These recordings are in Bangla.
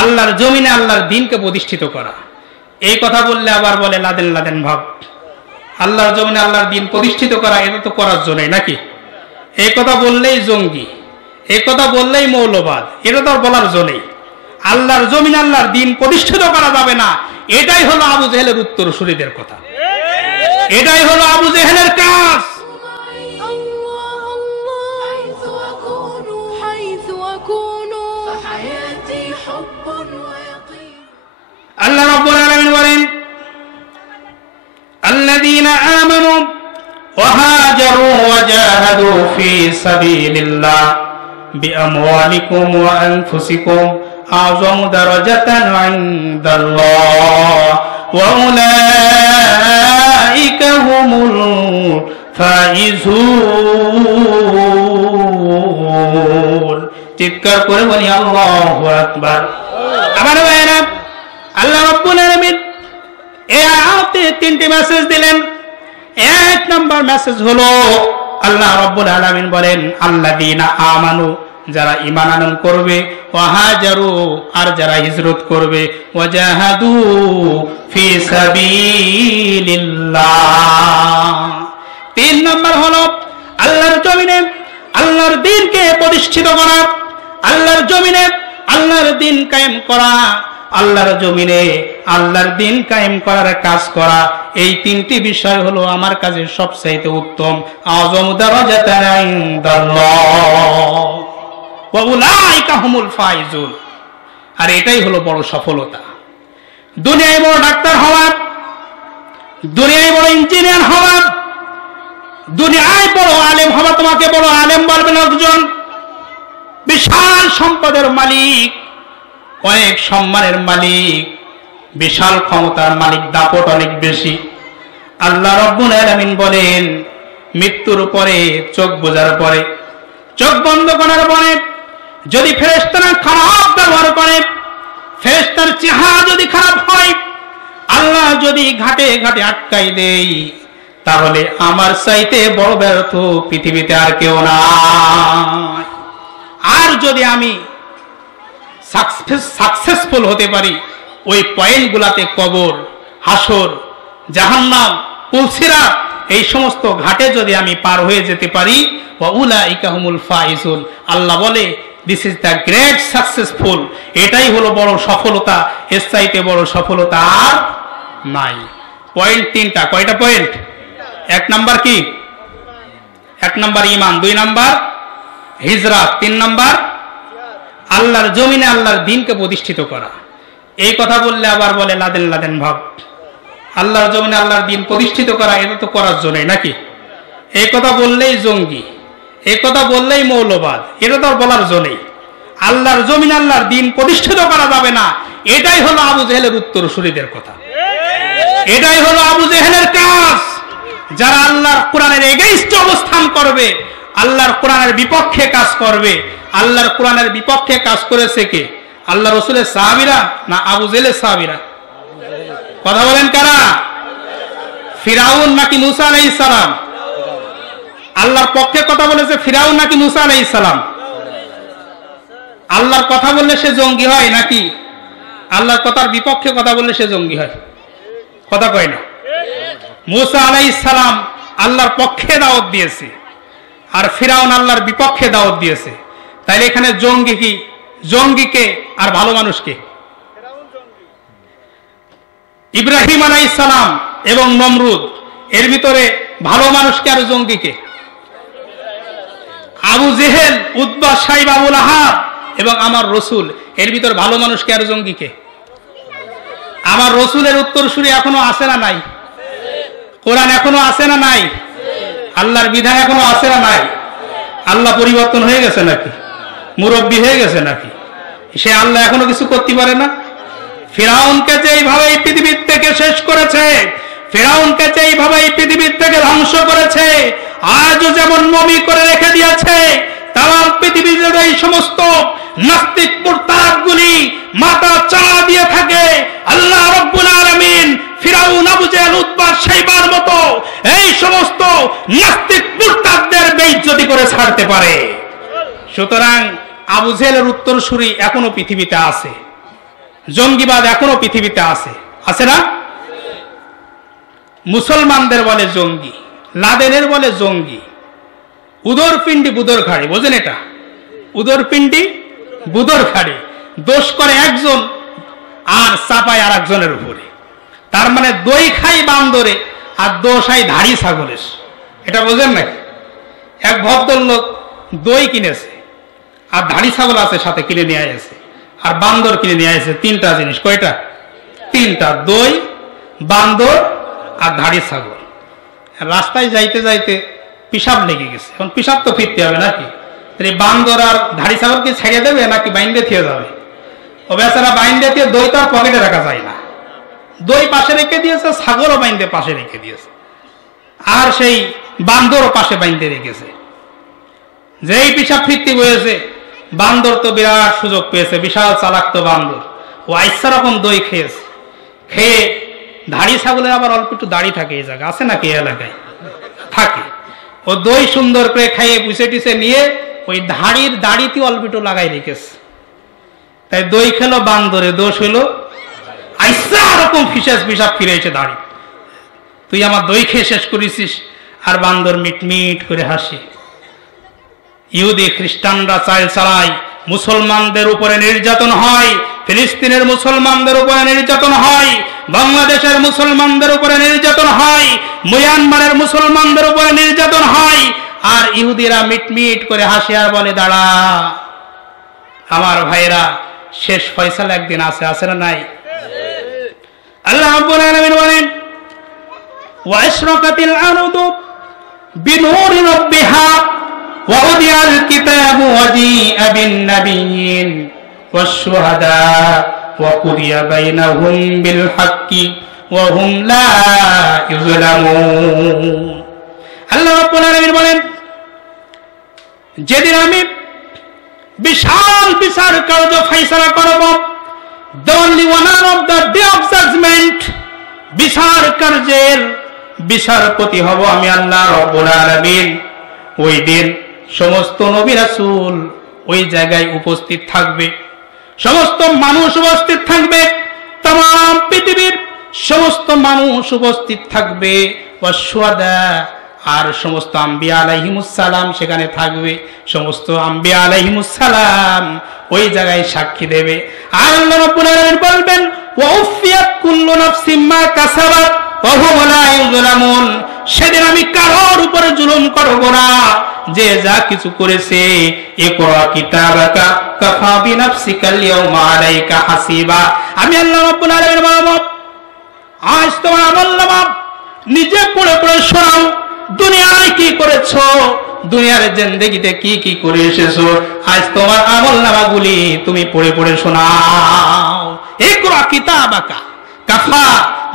আল্লাহর জমিনে আল্লাহর দ্বীনকে প্রতিষ্ঠিত করা। এই কথা বললে আবার বলে লাদেন লাদেন ভাব। আল্লাহর জমিনে আল্লাহর দ্বীন প্রতিষ্ঠিত করা এটা তো করার জন্যই নাকি? এই কথা বললেই জঙ্গি, এই কথা বললেই মৌলবাদ, এটা তো আর বলার জন্যই। আল্লাহর জমিনে আল্লাহর দ্বীন প্রতিষ্ঠিত করা যাবে না, এটাই হলো আবু জেহেলের উত্তরসূরিদের কথা, এটাই হলো আবু জেহেলের কাজ। আল্লাহ রাব্বুল আলামিন বলেন, আল্লাযীনা আমানু ওয়া হাজারু ওয়া জাহাদু ফী সাবিলিল্লাহ বিআমওয়ালিকুম ওয়া আনফুসিকুম আ'যামু দারাজাতান 'ইনদাল্লাহ ওয়া উলাইকা হুমুল ফাইজুন। চিৎকার করে বলি আল্লাহু আকবার। আমার ভাইরা, আল্লাহ রাব্বুল আলামিন এই আয়াতে তিনটি মেসেজ দিলেন। এক নাম্বার মেসেজ হলো আল্লাহ রাব্বুল আলামিন বলেন, আল্লাযীনা আমানু, যারা ঈমান আনয়ন করবে, ওয়া হাজারু, আর যারা হিজরত করবে, ওয়া জাহাদু ফি সাবিলিল্লাহ। তিন নাম্বার হলো আল্লাহর জমিনে আল্লাহর দ্বীনকে প্রতিষ্ঠিত করা, আল্লাহর জমিনে আল্লাহর দ্বীন কায়েম করা, আল্লাহর জমিনে আল্লাহর দ্বীন কায়েম করার কাজ করা। এই তিনটি বিষয় হলো আমার কাছে সবচাইতে উত্তম। আ'যামু দারাজাতান 'ইনদাল্লাহ ওয়া উলাইকা হুমুল ফাইজুন। আর এটাই হলো বড় সফলতা। দুনিয়ায় বড় ডাক্তার হওয়া, দুনিয়ায় বড় ইঞ্জিনিয়ার হওয়া, দুনিয়ায় বড় আলেম হওয়া, তোমাকে বড় আলেম বলবেন একজন, বিশাল সম্পদের মালিক, অনেক সম্মানের মালিক, বিশাল ক্ষমতার মালিক, দাপট অনেক বেশি। আল্লাহ রাব্বুল আলামিন বলেন, মৃত্যুর পরে, চোখ বোঝার পরে, চোখ বন্ধ করার পরে যদি ফেরেশতারা খারাপ ব্যবহার করে, ফেরেশতার চেহারা যদি খারাপ হয়, আল্লাহ যদি ঘাটে ঘাটে আটকাই দেই, তাহলে আমার চাইতে বড় ব্যর্থ পৃথিবীতে আর কেউ নাই। আর যদি আমি সাকসেসফুল হতে পারি, ওই পয়েন্টগুলাতে কবর, হাসর, জাহান্নাম, পুলসিরাত, এই সমস্ত ঘাটে যদি আমি পার হয়ে যেতে পারি, ওয়া উলাইকা হুমুল ফাইজুন, আল্লাহ বলে this is the great successful. এটাই হলো বড় সফলতা, এর চাইতে বড় সফলতা আর নাই। পয়েন্ট তিনটা। কয়টা পয়েন্ট? এক নাম্বার কি? এক নাম্বার ঈমান, দুই নাম্বার হিজরত, তিন নাম্বার আল্লাহর জমিনে আল্লাহর দ্বীনকে প্রতিষ্ঠিত করা। এই কথা বললে আবার বলে লাদেন লাদেন ভাব। আল্লাহর জমিনে আল্লাহর দ্বীন প্রতিষ্ঠিত করা এটা তো করার জন্যই নাকি? এই কথা বললেই জঙ্গি, এই কথা বললেই মৌলবাদ, এটা তো আর বলার জন্যই। আল্লাহর জমিনে আল্লাহর দ্বীন প্রতিষ্ঠিত করা যাবে না, এটাই হলো আবু জেহেলের উত্তরসূরিদের কথা, এটাই হলো আবু জেহেলের কাজ। যারা আল্লাহর কোরআনের এগেইনস্টে অবস্থান করবে, আল্লাহর কোরআনের বিপক্ষে কাজ করবে। আল্লাহর কোরআনের বিপক্ষে কাজ করেছে কে? আল্লাহ রাসূলের সাহাবীরা না আবু জেহেলের সাহাবীরা? কথা বলেন কারা? ফিরাউন নাকি মুসা আলাইহিস সালাম? আল্লাহর পক্ষে কথা বলেছে ফিরাউন নাকি মুসা আলাইহিস সালাম? আল্লাহর কথা বললে সে জঙ্গি হয় নাকি আল্লাহর কথার বিপক্ষে কথা বললে সে জঙ্গি হয়? কথা কয় না। মুসা আলাইহিস সালাম আল্লাহর পক্ষে দাওয়াত দিয়েছে, আর ফিরাউন আল্লাহর বিপক্ষে দাওয়াত দিয়েছে। তাইলে এখানে জঙ্গি কি? জঙ্গিকে আর ভালো মানুষকে? ইব্রাহিম আলাইহিস সালাম এবং নমরুদ, এর ভিতরে ভালো মানুষকে আর জঙ্গিকে? আবু জেহেল, উতবা, সাইবা, আবু লাহাব এবং আমার রসুল, এর ভিতর ভালো মানুষকে আর জঙ্গিকে? আমার রসুলের উত্তরসূরি এখনো আছে না নাই? কোরআন এখনো আছে না নাই? আল্লাহর বিধান এখনো আছে না নাই? আল্লাহ পরিবর্তন হয়ে গেছে নাকি? মুরব্বী হয়ে গেছে নাকি? সে আল্লাহ এখনো কিছু করতে পারে না? ফিরাউনকে যে এইভাবে এই পৃথিবীর থেকে শেষ করেছে, ফিরাউনকে যে এইভাবে এই পৃথিবীর থেকে ধ্বংস করেছে, আজও যেমন মমি করে রেখে দিয়েছে, তাম পৃথিবীতে এই সমস্ত নাস্তিক মুরতাদগুলি মাথা চাড়া দিয়ে থাকে, আল্লাহ রাব্বুল আলামিন ফিরাউন, আবু জেহেল, উতবা, সাইবার মতো এই সমস্ত নাস্তিক মুরতাদদের বেইজ্জতি করে ছাড়তে পারে। সুতরাং আবু জেহেলের উত্তরসূরি এখনো পৃথিবীতে আছে, জঙ্গিবাদ এখনো পৃথিবীতে আছে, আছে না? মুসলমানদের বলে জঙ্গি, লাদেনের বলে জঙ্গি। উদরপিণ্ডি বুদর খাড়ি, বোঝেন এটা? উদরপিণ্ডি বুদর খাড়ি, দোষ করে একজন আর চাপায় আর একজনের উপরে। তার মানে দই খাই বান্দরে আর দোষ হয় ধাড়ি ছাগলের। এটা বোঝেন নাকি? এক ভদ্রলোক দই কিনেছে আর ধাড়ি ছাগল আছে সাথে কিনে নিয়ে আসে, আর বান্দর কিনে নিয়ে আসে। তিনটা জিনিস, কয়টা? তিনটা, দই, বান্দর আর ধাড়ি ছাগল। রাস্তায় যাইতে যাইতে পিসাব লেগে গেছে, এখন পিসাব তো ফিরতে হবে নাকি? বান্দর আর ধাড়ি ছাগলকে ছেড়ে দেবে নাকি বাইন্দে থিয়ে যাবে? ও বেচারা বাইন্দে থিয়ে দই তো আর পকেটে রাখা যায় না, দই পাশে রেখে দিয়েছে, ছাগলও বাইন্দে পাশে রেখে দিয়েছে, আর সেই বান্দরও পাশে বাইন্দে রেখেছে। যেই পিসাব ফিরতে বয়েছে, বান্দর তো বিরাট সুযোগ পেয়েছে, বিশাল চালাক তো বান্দর। ও আইসা রকম দই খেয়েছে, খেয়ে ধাড়ি ছাগলের আবার অল্প একটু দাড়ি থাকে এই জায়গায়, আছে নাকি এলাকায়? থাকে। ও দই সুন্দর করে খাইয়ে পুষে টুসে নিয়ে ওই ধাড়ির দাড়িতে অল্প একটু লাগাই রেখেছে। তাই দই খেলো বান্দরে, দোষ হলো আইসা রকম ফিসাস পিসাব ফিরে এসে দাড়ি। তুই আমার দই খেয়ে শেষ করেছিস। আর বান্দর মিটমিট করে হাসে। ইহুদি খ্রিস্টানরা চাল চালায়, মুসলমানদের উপরে নির্যাতন হয়, ফিলিস্তিনের মুসলমানদের উপরে নির্যাতন হয়, বাংলাদেশের মুসলমানদের উপরে নির্যাতন হয়, মিয়ানমারের মুসলমানদের উপরে নির্যাতন হয়। আর ইহুদিরা মিটমিট করে হাসে আর বলে, দাঁড়া আমার ভাইরা, শেষ ফয়সালা একদিন আছে, আছে না নাই? আল্লাহ রাব্বুল আলামিন বলেন, ওয়াশরাকাতিল আরদু বিনূরি রাব্বিহা ওয়া উদিয়াল কিতাবু ওয়া জিআ বিন নাবিয়্যিন ওয়াশ শুহাদা ওয়া কুদিয়া বাইনাহুম বিল হাক্কি ওয়া হুম লা ইউযলামুন। আল্লাহ রাব্বুল আলামিন বলেন, যেদিন আমি বিশাল বিচার কার্য ফয়সালা করব, the only honor of the day of judgment, বিচার কার্যের বিচারপতি হব আমি আল্লাহ রাব্বুল আলামিন। ওই দিন সমস্ত নবী রাসূল ওই জায়গায় উপস্থিত থাকবে, সমস্ত মানুষ উপস্থিত থাকবে, तमाम পৃথিবীর সমস্ত মানুষ উপস্থিত থাকবে, ওয়াশুহাদা, আর সমস্ত আম্বিয়া আলাইহিমুস সালাম সেখানে থাকবে। সমস্ত আম্বিয়া আলাইহিমুস সালাম ওই জায়গায় সাক্ষী দেবে। আর আল্লাহ রাব্বুল আলামিন বলবেন, ওয়া উফিয়াত কুল্লু নাফসিম মা কাসাবাত ওয়া হুম লা ইউযলামুন। সেদিন আমি কারোর উপরে জুলুম করব না, যে যা কিছু করেছে। ইকরা কিতাবাকা কাফা বিনাফসিকাল ইয়াউমা আলাইকা হাসিবা। আমি আল্লাহ রাব্বুল আলামিন বলবো, আজ তোমার আমলনামা নিজে পড়ে পড়ে শোনাও। দুনিয়ায় কি করেছো, দুনিয়ার জিন্দেগিতে কি কি করে এসেছো, আজ তোমার আমলনামাগুলি তুমি পড়ে পড়ে শোনাও। ইকরা কিতাবাকা কাফা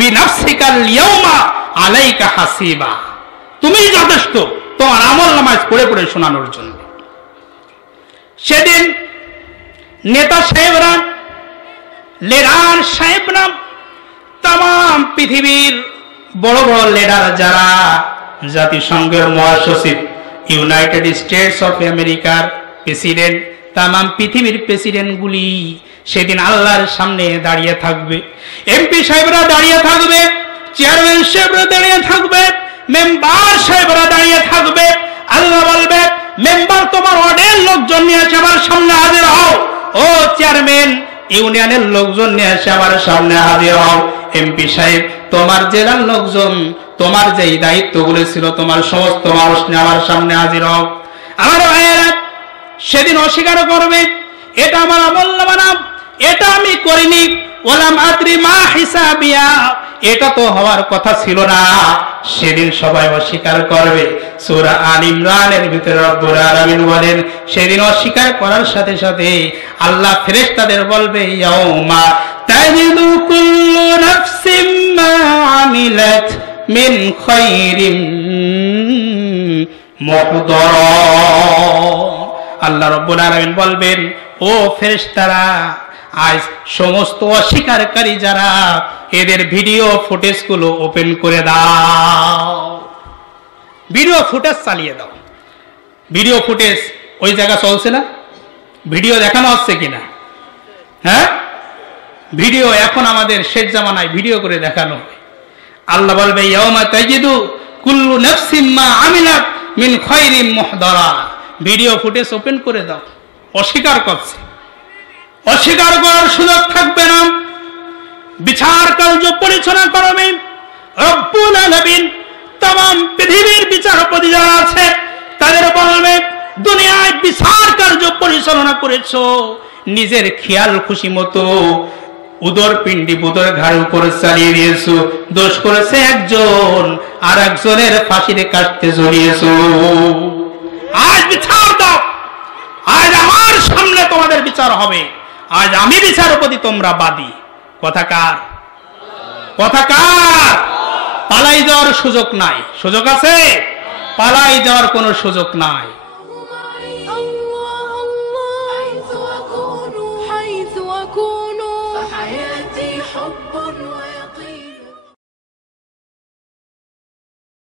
বিনাফসিকাল ইয়াউমা আলাইকা হাসিবা। তুমি যথেষ্ট তোমার আমলনামা পড়ে পড়ে শোনানোর জন্য। সেদিন নেতা সাহেবরা, লিডার সাহেবরা, तमाम পৃথিবীর বড় বড় লিডার যারা, জাতিসংঘের মহাসচিব, ইউনাইটেড স্টেটস অফ আমেরিকার প্রেসিডেন্ট, तमाम পৃথিবীর প্রেসিডেন্টগুলি সেদিন আল্লাহর সামনে দাঁড়িয়ে থাকবে। এমপি সাহেবরা দাঁড়িয়ে থাকবে, চেয়ারম্যান সাহেবরা দাঁড়িয়ে থাকবে, মেম্বার সাহেবরা দাঁড়িয়ে থাকবে। আল্লাহ বলবে, মেম্বার তোমার ওয়ার্ডের লোকজন নিয়ে এসে আমার সামনে হাজির হও। ও চেয়ারম্যান, ইউনিয়নের লোকজন নিয়ে এসে আমার সামনে হাজির হও। এমপি সাহেব, তোমার জেলার লোকজন, তোমার যেই দায়িত্বগুলো ছিল, তোমার সমস্ত মানুষ নিয়ে আমার সামনে হাজির হও। আমার ভাইয়েরা সেদিন অস্বীকার করবে, এটা আমার আমলনামা না, এটা আমি করিনি। ওয়ালাম আদরি মা হিসাবিয়া, এটা তো হওয়ার কথা ছিল না। সেদিন সবাই অস্বীকার করবে। সূরা আল ইমরানের ভিতরে রব্বুল আলামিন বলেন, সেদিন অস্বীকার করার সাথে সাথে আল্লাহ ফেরেশতাদের বলবে, ইয়াউমা তাজিদু কুল্লু নাফসিম মা আমিলাত মিন খায়রিন মুহদারা। আল্লাহ রব্বুল আলামিন বলবেন, ও ফেরেশতারা, আজ সমস্ত অস্বীকারী যারা, এদের ভিডিও ফুটেজগুলো ওপেন করে দাও, ভিডিও ফুটেজ চালিয়ে দাও। ভিডিও ফুটেজ ওই জায়গা চলছে না? ভিডিও দেখানো হচ্ছে কিনা? হ্যাঁ, ভিডিও এখন আমাদের শেষ জামানায় ভিডিও করে দেখানো হয়। আল্লাহ বলবে ইয়াউমা তাজিদু কুল্লু নাফসিন মা আমিলাত মিন খায়রিন মুহদারা। ভিডিও ফুটেজ ওপেন করে দাও। অস্বীকার করছে, অস্বীকার করার সুযোগ থাকবে না। বিচার কার্য পরিচালনা করবে রব্বুল আলামিন। तमाम পৃথিবীর বিচারপতি যারা আছে তাদের বলবে দুনিয়ায় বিচার কার্য পরিচালনা করেছো নিজের খেয়াল খুশি মতো, উদর পিণ্ডি বুদর ঘাড় উপর চালিয়ে দিয়েছো। দোষ করেছে একজন, আর একজনের ফাঁসিতে কাটতে জড়িয়েছো। আজ বিচার দাও, আজ আমার সামনে তোমাদের বিচার হবে। আজ আমি বিচারপতি, তোমরা বাদী। কথা কার? কথা কার? পালাই যাওয়ার সুযোগ নাই। সুযোগ আছে? পালাই যাওয়ার কোনো সুযোগ নাই। حيث أكون فحياتي حب